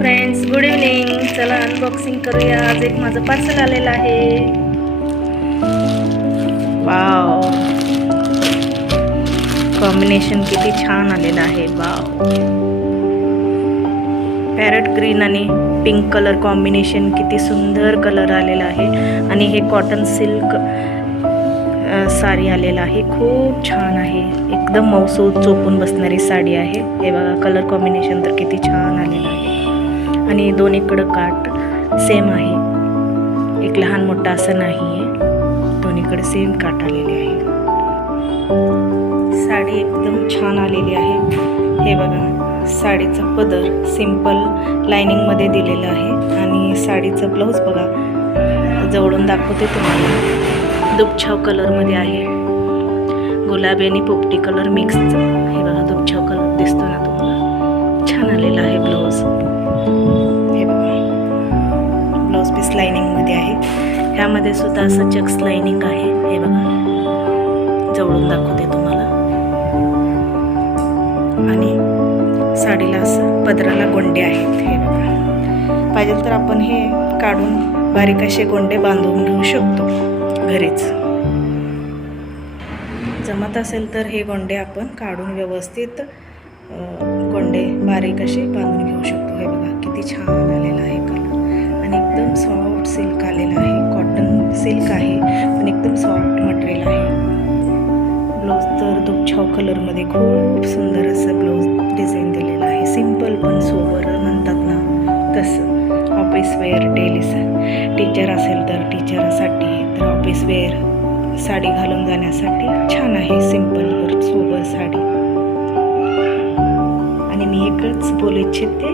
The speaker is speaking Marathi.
Friends, good evening. चला अनबॉक्सिंग करूया. आज एक माझं पार्सल आलेलं आहे. वाव, कॉम्बिनेशन किती छान आलेलं आहे. वाव, पॅरट ग्रीन आणि पिंक कलर कॉम्बिनेशन किती सुंदर कलर आलेला आहे. आणि हे कॉटन सिल्क साडी आलेला आहे. खूप छान आहे. एकदम मऊसूत चोपून बसणारी साडी आहे. हे बघा, कलर कॉम्बिनेशन तर किती छान आलेलं आहे. आणि दोन्हीकडं काठ सेम आहे. एक लहान मोठा असं नाही आहे. दोन्हीकडे सेम काठ आलेले आहे. साडी एकदम छान आलेली आहे. हे बघा, साडीचा पदर सिंपल लायनिंगमध्ये दिलेला आहे. आणि साडीचं ब्लाऊज बघा, जवळून दाखवते तुम्हाला. दुपछाव कलरमध्ये आहे. गुलाबी आणि पोपटी कलर मिक्सचं. हे बघा, दुपछाव कलर दिसतो ना तुम्हाला. छान आलेला आहे ब्लाऊज. हे बघा, ब्लाऊज पीस लायनिंगमध्ये आहे. ह्यामध्ये सुद्धा असं चक्स लायनिंग आहे. हे बघा, जवळून दाखवते तुम्हाला. आणि साडीला असं पदराला गोंडे आहेत. हे बघा, पाहिजे तर आपण हे काढून बारीक असे गोंडे बांधून घेऊ शकतो घरीच. जमत असेल तर हे गोंडे आपण काढून व्यवस्थित गोंडे बारीक असे बांधून घेऊ शकतो. हे बघा, किती छान आलेला आहे कलर. आणि एकदम सॉफ्ट सिल्क आलेला आहे. कॉटन सिल्क आहे, पण एकदम सॉफ्ट मटेरियल आहे. ब्लाऊज तर दुपछाव कलरमध्ये खूप सुंदर असं ब्लाऊज डिझाईन दिलेलं आहे. सिम्पल पण सोबर म्हणतात ना तसं. ऑफिस वेअर, डेली टीचर असेल तर टीचरसाठी, तर ऑफिस वेअर साडी घालून जाण्यासाठी छान आहे. Simple sober sari. आणि मी एकच बोलू इच्छिते,